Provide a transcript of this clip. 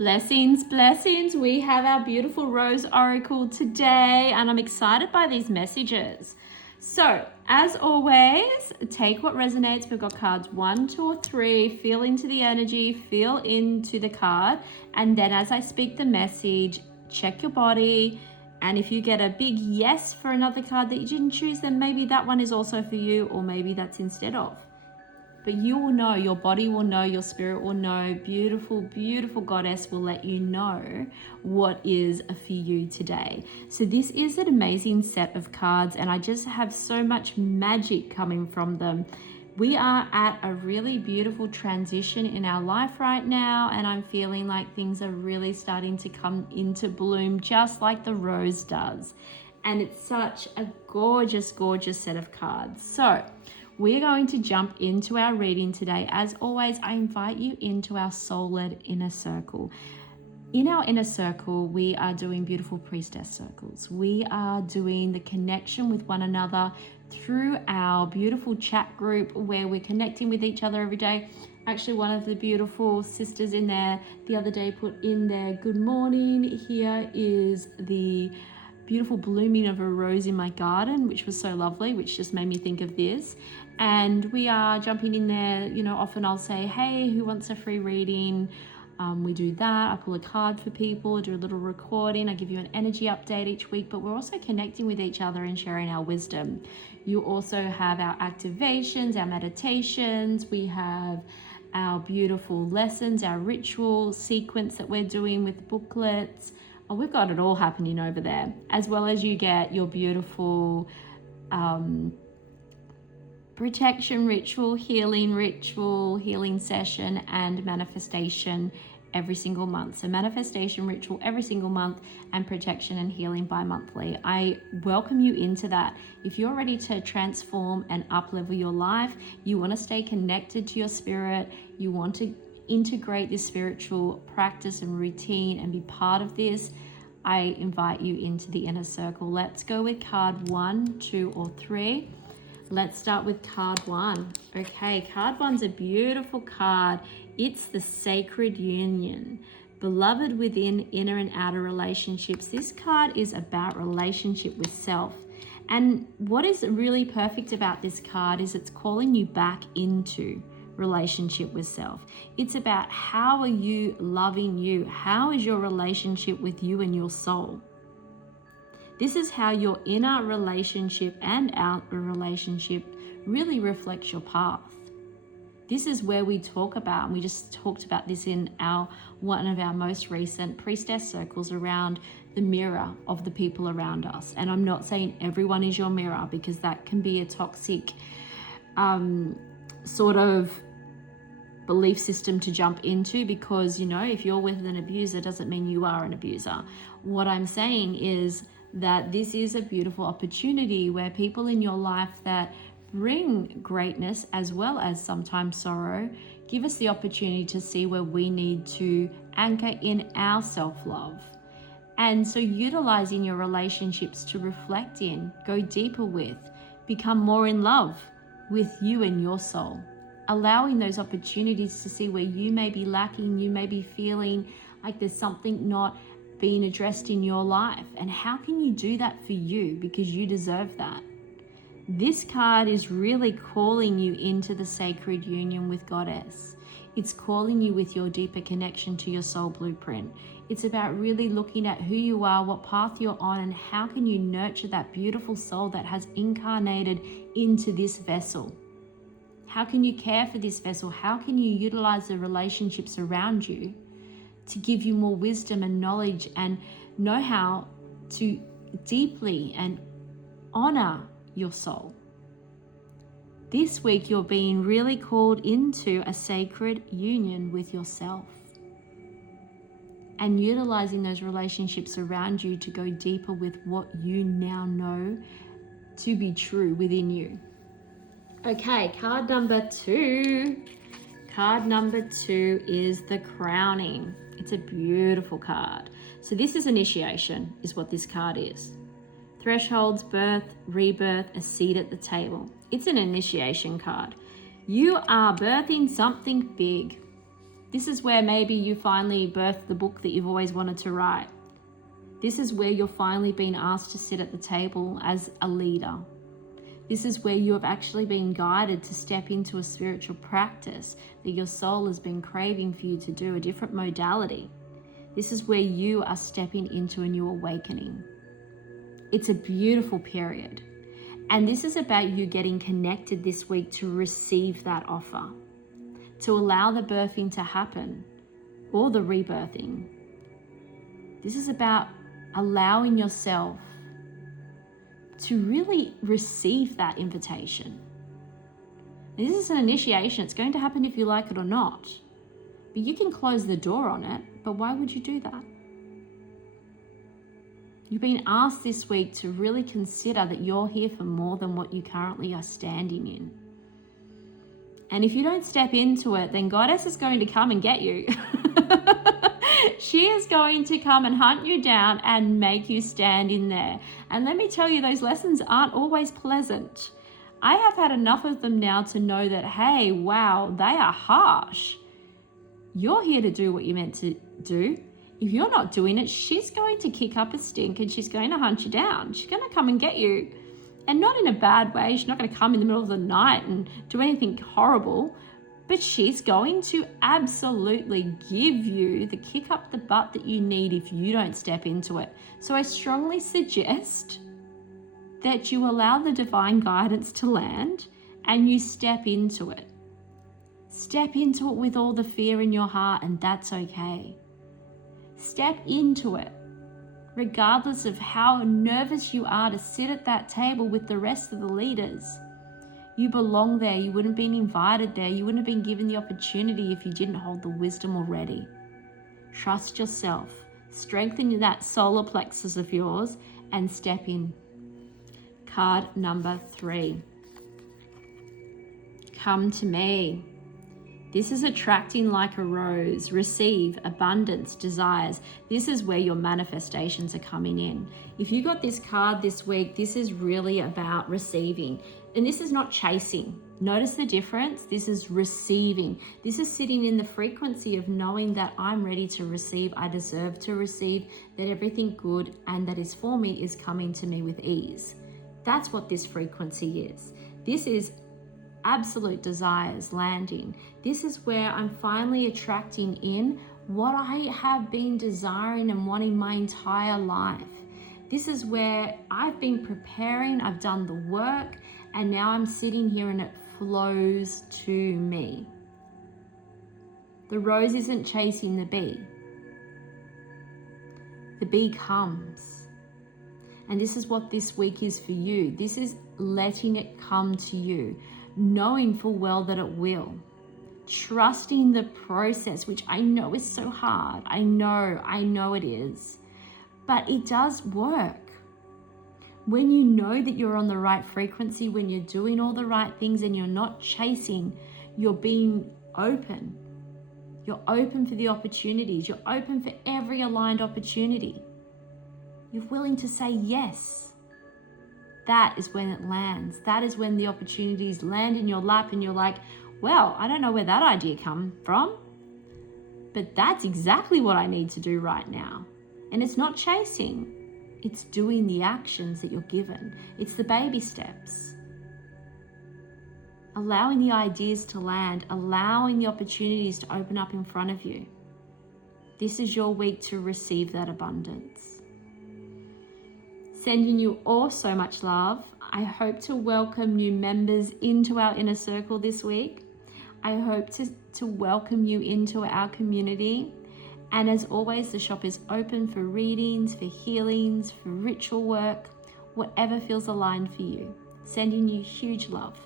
Blessings, blessings. We have our beautiful Rose Oracle today, and I'm excited by these messages. So, as always, take what resonates. We've got cards 1, 2, or 3. Feel into the energy, feel into the card, and then as I speak the message, check your body. And if you get a big yes for another card that you didn't choose, then maybe that one is also for you, or maybe that's instead of. But you will know, your body will know, your spirit will know, beautiful, beautiful goddess will let you know what is for you today. So this is an amazing set of cards, and I just have so much magic coming from them. We are at a really beautiful transition in our life right now, and I'm feeling like things are really starting to come into bloom just like the rose does. And it's such a gorgeous, gorgeous set of cards. So we're going to jump into our reading today. As always, I invite you into our soul-led inner circle. In our inner circle, we are doing beautiful priestess circles. We are doing the connection with one another through our beautiful chat group where we're connecting with each other every day. Actually, one of the beautiful sisters in there the other day put in there, "Good morning. Here is the beautiful blooming of a rose in my garden," which was so lovely, which just made me think of this. And we are jumping in there, often I'll say, "Hey, who wants a free reading?" We do that. I pull a card for people, do a little recording. I give you an energy update each week, but we're also connecting with each other and sharing our wisdom. You also have our activations, our meditations. We have our beautiful lessons, our ritual sequence that we're doing with booklets. Oh, we've got it all happening over there, as well as you get your beautiful protection ritual, healing session, and manifestation every single month. So manifestation ritual every single month, and protection and healing bi-monthly. I welcome you into that. If you're ready to transform and up-level your life, you want to stay connected to your spirit, you want to integrate this spiritual practice and routine and be part of this, I invite you into the inner circle. Let's go with card 1, 2, or 3. Let's start with card 1. Okay, card 1's a beautiful card. It's the sacred union. Beloved within inner and outer relationships. This card is about relationship with self. And what is really perfect about this card is it's calling you back into relationship with self. It's about how are you loving you? How is your relationship with you and your soul? This is how your inner relationship and outer relationship really reflects your path. This is where we talk about, and we just talked about this in one of our most recent priestess circles, around the mirror of the people around us. And I'm not saying everyone is your mirror, because that can be a toxic sort of belief system to jump into, because if you're with an abuser doesn't mean you are an abuser. What I'm saying is that this is a beautiful opportunity where people in your life that bring greatness as well as sometimes sorrow give us the opportunity to see where we need to anchor in our self-love. And so utilizing your relationships to reflect in, go deeper with, become more in love with you and your soul. Allowing those opportunities to see where you may be lacking, you may be feeling like there's something not being addressed in your life. And how can you do that for you? Because you deserve that. This card is really calling you into the sacred union with Goddess. It's calling you with your deeper connection to your soul blueprint. It's about really looking at who you are, what path you're on, and how can you nurture that beautiful soul that has incarnated into this vessel. How can you care for this vessel? How can you utilize the relationships around you to give you more wisdom and knowledge, and know how to deeply and honor your soul? This week, you're being really called into a sacred union with yourself and utilizing those relationships around you to go deeper with what you now know to be true within you. Okay, card number 2. Card number 2 is the crowning. It's a beautiful card. So this is initiation, is what this card is. Thresholds, birth, rebirth, a seat at the table. It's an initiation card. You are birthing something big. This is where maybe you finally birthed the book that you've always wanted to write. This is where you're finally being asked to sit at the table as a leader. This is where you have actually been guided to step into a spiritual practice that your soul has been craving for you to do, a different modality. This is where you are stepping into a new awakening. It's a beautiful period. And this is about you getting connected this week to receive that offer, to allow the birthing to happen or the rebirthing. This is about allowing yourself to really receive that invitation. Now, this is an initiation. It's going to happen if you like it or not. But you can close the door on it, but why would you do that? You've been asked this week to really consider that you're here for more than what you currently are standing in. And if you don't step into it, then Goddess is going to come and get you. She is going to come and hunt you down and make you stand in there. And let me tell you, those lessons aren't always pleasant. I have had enough of them now to know that, hey, wow, they are harsh. You're here to do what you're meant to do. If you're not doing it, she's going to kick up a stink and she's going to hunt you down. She's going to come and get you. And not in a bad way. She's not going to come in the middle of the night and do anything horrible. But she's going to absolutely give you the kick up the butt that you need if you don't step into it. So I strongly suggest that you allow the divine guidance to land and you step into it. Step into it with all the fear in your heart, and that's okay. Step into it, regardless of how nervous you are to sit at that table with the rest of the leaders. You belong there. You wouldn't have been invited there. You wouldn't have been given the opportunity if you didn't hold the wisdom already. Trust yourself. Strengthen that solar plexus of yours and step in. Card number 3. Come to me. This is attracting like a rose. Receive, abundance, desires. This is where your manifestations are coming in. If you got this card this week, this is really about receiving. And this is not chasing. Notice the difference. This is receiving. This is sitting in the frequency of knowing that I'm ready to receive. I deserve to receive, that everything good and that is for me is coming to me with ease. That's what this frequency is. This is absolute desires landing. This is where I'm finally attracting in what I have been desiring and wanting my entire life. This is where I've been preparing, I've done the work, and now I'm sitting here and it flows to me. The rose isn't chasing the bee. The bee comes. And this is what this week is for you. This is letting it come to you, knowing full well that it will. Trusting the process, which I know is so hard. I know it is. But it does work. When you know that you're on the right frequency, when you're doing all the right things and you're not chasing, you're being open. You're open for the opportunities. You're open for every aligned opportunity. You're willing to say yes. That is when it lands. That is when the opportunities land in your lap and you're like, well, I don't know where that idea came from, but that's exactly what I need to do right now. And it's not chasing. It's doing the actions that you're given. It's the baby steps. Allowing the ideas to land, allowing the opportunities to open up in front of you. This is your week to receive that abundance. Sending you all so much love. I hope to welcome new members into our inner circle this week. I hope to welcome you into our community. And as always, the shop is open for readings, for healings, for ritual work, whatever feels aligned for you. Sending you huge love.